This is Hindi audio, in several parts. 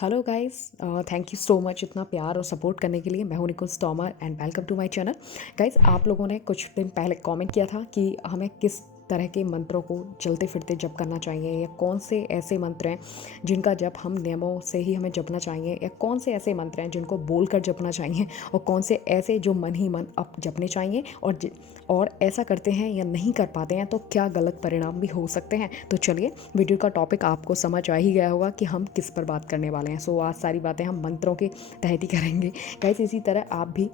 Hello guys, thank you so much इतना प्यार और सपोर्ट करने के लिए। मैं हूं Nikunj Tomar and welcome to my channel. Guys, आप लोगों ने कुछ दिन पहले कमेंट किया था कि हमें किस तरह के मंत्रों को चलते फिरते जप करना चाहिए, या कौन से ऐसे मंत्र हैं जिनका जप हम नियमों से ही हमें जपना चाहिए, या कौन से ऐसे मंत्र हैं जिनको बोलकर जपना चाहिए, और कौन से ऐसे जो मन ही मन अब जपने चाहिए, और ऐसा करते हैं या नहीं कर पाते हैं तो क्या गलत परिणाम भी हो सकते हैं। तो चलिए, वीडियो का टॉपिक आपको समझ आ ही गया होगा कि हम किस पर बात करने वाले हैं। सो आज सारी बातें हम मंत्रों के तहत ही करेंगे। गाइस, इसी तरह आप भी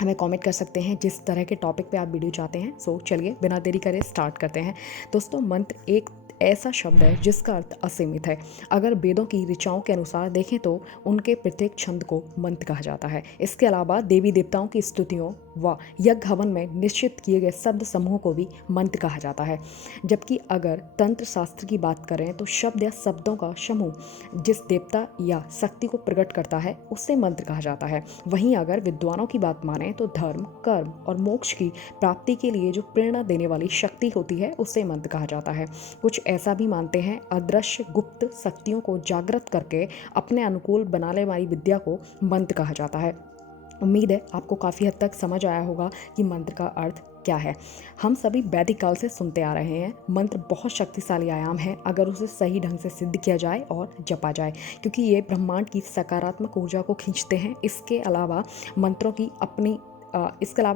हमें कमेंट कर सकते हैं जिस तरह के टॉपिक पे आप वीडियो चाहते हैं। सो चलिए, बिना देरी करे स्टार्ट करते हैं। दोस्तों, मंत्र एक ऐसा शब्द है जिसका अर्थ असीमित है। अगर वेदों की ऋचाओं के अनुसार देखें तो उनके प्रत्येक छंद को मंत्र कहा जाता है। इसके अलावा देवी देवताओं की स्तुतियों व यज्ञ हवन में निश्चित किए गए शब्द समूह को भी मंत्र कहा जाता है। जबकि अगर तंत्र शास्त्र की बात करें तो शब्द या शब्दों का समूह जिस देवता या शक्ति को प्रकट करता है उससे मंत्र कहा जाता है। वहीं अगर विद्वानों की बात माने तो धर्म, कर्म और मोक्ष की प्राप्ति के लिए जो प्रेरणा देने वाली शक्ति होती है उससे मंत्र कहा जाता है। कुछ ऐसा भी मानते हैं अदृश्य गुप्त शक्तियों को जागृत करके अपने अनुकूल बनाने वाली विद्या को मंत्र कहा जाता है। उम्मीद है आपको काफ़ी हद तक समझ आया होगा कि मंत्र का अर्थ क्या है। हम सभी वैदिक काल से सुनते आ रहे हैं, मंत्र बहुत शक्तिशाली आयाम है अगर उसे सही ढंग से सिद्ध किया जाए और जपा जाए, क्योंकि ये ब्रह्मांड की सकारात्मक ऊर्जा को खींचते हैं। इसके अलावा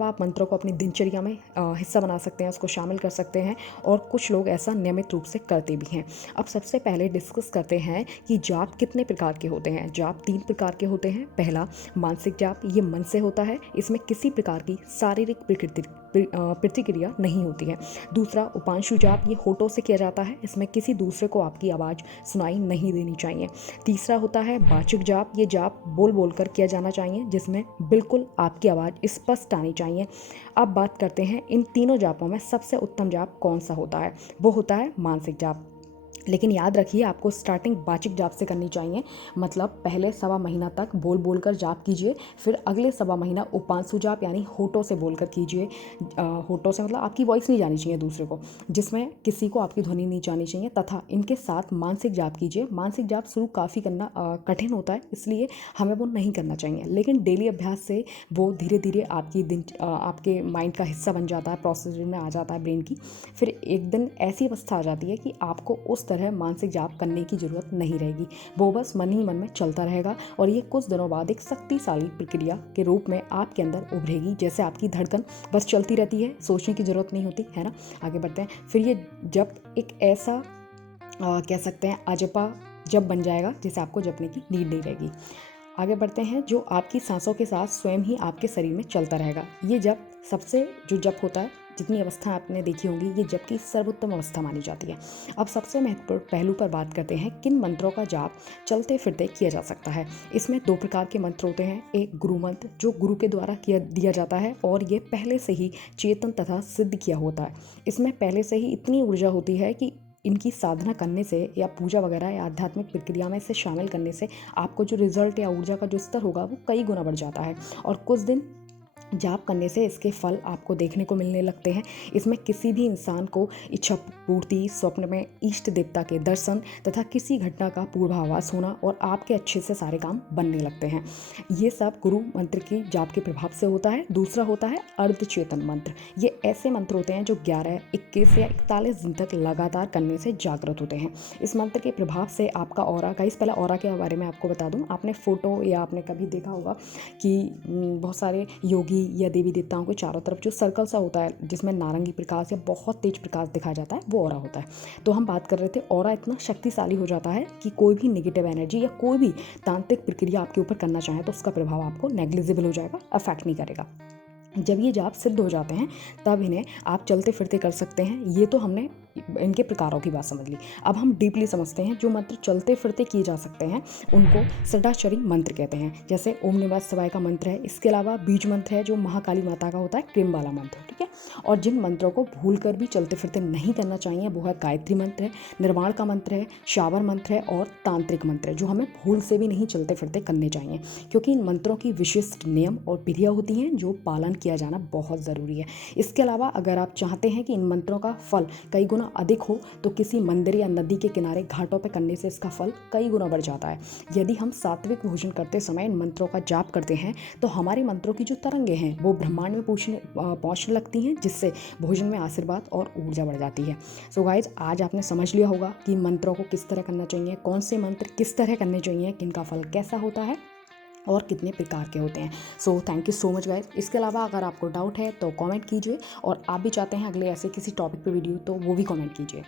आप मंत्रों को अपनी दिनचर्या में हिस्सा बना सकते हैं, उसको शामिल कर सकते हैं, और कुछ लोग ऐसा नियमित रूप से करते भी हैं। अब सबसे पहले डिस्कस करते हैं कि जाप कितने प्रकार के होते हैं। जाप 3 प्रकार के होते हैं। पहला, मानसिक जाप, ये मन से होता है, इसमें किसी प्रकार की शारीरिक प्रतिक्रिया नहीं होती है। दूसरा, उपांशु जाप, ये होठों से किया जाता है, इसमें किसी दूसरे को आपकी आवाज़ सुनाई नहीं देनी चाहिए। तीसरा होता है वाचिक जाप, ये जाप बोल बोल कर किया जाना चाहिए, जिसमें बिल्कुल आपकी आवाज़ स्पष्ट आनी चाहिए। अब बात करते हैं इन तीनों जापों में सबसे उत्तम जाप कौन सा होता है। वो होता है मानसिक जाप। लेकिन याद रखिए, आपको स्टार्टिंग वाचिक जाप से करनी चाहिए। मतलब पहले सवा महीना तक बोल बोल कर जाप कीजिए, फिर अगले सवा महीना उपांशु जाप यानी होठों से बोल कर कीजिए। होठों से मतलब आपकी वॉइस नहीं जानी चाहिए दूसरे को, जिसमें किसी को आपकी ध्वनि नहीं जानी चाहिए। तथा इनके साथ मानसिक जाप कीजिए। मानसिक जाप शुरू काफ़ी करना कठिन होता है, इसलिए हमें वो नहीं करना चाहिए, लेकिन डेली अभ्यास से वो धीरे धीरे आपके माइंड का हिस्सा बन जाता है, प्रोसेस में आ जाता है ब्रेन की। फिर एक दिन ऐसी अवस्था आ जाती है कि आपको उस तरह मानसिक जाप करने की ज़रूरत नहीं रहेगी, वो बस मन ही मन में चलता रहेगा, और ये कुछ दिनों बाद एक शक्तिशाली प्रक्रिया के रूप में आपके अंदर उभरेगी। जैसे आपकी धड़कन बस चलती रहती है, सोचने की ज़रूरत नहीं होती है ना। आगे बढ़ते हैं। फिर ये जब एक ऐसा कह सकते हैं अजपा जब बन जाएगा जिसे आपको जपने की नीड नहीं रहेगी। आगे बढ़ते हैं। जो आपकी सांसों के साथ स्वयं ही आपके शरीर में चलता रहेगा। ये जप सबसे जो जप होता है, जितनी अवस्था आपने देखी होंगी, ये जप की सर्वोत्तम अवस्था मानी जाती है। अब सबसे महत्वपूर्ण पहलू पर बात करते हैं, किन मंत्रों का जाप चलते फिरते किया जा सकता है। इसमें 2 प्रकार के मंत्र होते हैं। एक गुरु मंत्र, जो गुरु के द्वारा दिया जाता है, और ये पहले से ही चेतन तथा सिद्ध किया होता है। इसमें पहले से ही इतनी ऊर्जा होती है कि इनकी साधना करने से या पूजा वगैरह या आध्यात्मिक प्रक्रिया में इसे शामिल करने से आपको जो रिजल्ट या ऊर्जा का जो स्तर होगा वो कई गुना बढ़ जाता है, और कुछ दिन जाप करने से इसके फल आपको देखने को मिलने लगते हैं। इसमें किसी भी इंसान को इच्छा पूर्ति, स्वप्न में इष्ट देवता के दर्शन तथा किसी घटना का पूर्वाभास होना, और आपके अच्छे से सारे काम बनने लगते हैं। ये सब गुरु मंत्र की जाप के प्रभाव से होता है। दूसरा होता है अर्धचेतन मंत्र। ये ऐसे मंत्र होते हैं जो 11, 21 या 41 दिन तक लगातार करने से जागृत होते हैं। इस मंत्र के प्रभाव से आपका ऑरा, गाइस पहले ऑरा के बारे में आपको बता दूं, आपने फोटो या आपने कभी देखा होगा कि बहुत सारे योगी या देवी देवताओं के चारों तरफ जो सर्कल सा होता है जिसमें नारंगी प्रकाश या बहुत तेज प्रकाश दिखाया जाता है, वो ऑरा होता है। तो हम बात कर रहे थे, ऑरा इतना शक्तिशाली हो जाता है कि कोई भी नेगेटिव एनर्जी या कोई भी तांत्रिक प्रक्रिया आपके ऊपर करना चाहे तो उसका प्रभाव आपको नेग्लिजिबल हो जाएगा, अफेक्ट नहीं करेगा। जब ये जाप सिद्ध हो जाते हैं तब इन्हें आप चलते फिरते कर सकते हैं। ये तो हमने इनके प्रकारों की बात समझ ली। अब हम डीपली समझते हैं। जो मंत्र चलते फिरते किए जा सकते हैं उनको षडाक्षरी मंत्र कहते हैं। जैसे ओम नमः शिवाय का मंत्र है। इसके अलावा बीज मंत्र है जो महाकाली माता का होता है, क्रीम वाला मंत्र, ठीक है। और जिन मंत्रों को भूल कर भी चलते फिरते नहीं करना चाहिए वो है गायत्री मंत्र है, निर्वाण का मंत्र है, शावर मंत्र है, और तांत्रिक मंत्र है, जो हमें भूल से भी नहीं चलते फिरते करने चाहिए, क्योंकि इन मंत्रों की विशिष्ट नियम और विधियाँ होती हैं जो पालन किया जाना बहुत ज़रूरी है। इसके अलावा अगर आप चाहते हैं कि इन मंत्रों का फल कई गुना अधिक हो तो किसी मंदिर या नदी के किनारे घाटों पर करने से इसका फल कई गुना बढ़ जाता है। यदि हम सात्विक भोजन करते समय इन मंत्रों का जाप करते हैं तो हमारे मंत्रों की जो तरंगें हैं वो ब्रह्मांड में पहुँचने लगती हैं, जिससे भोजन में आशीर्वाद और ऊर्जा बढ़ जाती है। सो गाइज, आज आपने समझ लिया होगा कि मंत्रों को किस तरह करना चाहिए, कौन से मंत्र किस तरह करने चाहिए, किनका फल कैसा होता है और कितने प्रकार के होते हैं। So thank you so much guys. इसके अलावा अगर आपको डाउट है तो कमेंट कीजिए, और आप भी चाहते हैं अगले ऐसे किसी टॉपिक पे वीडियो तो वो भी कमेंट कीजिए।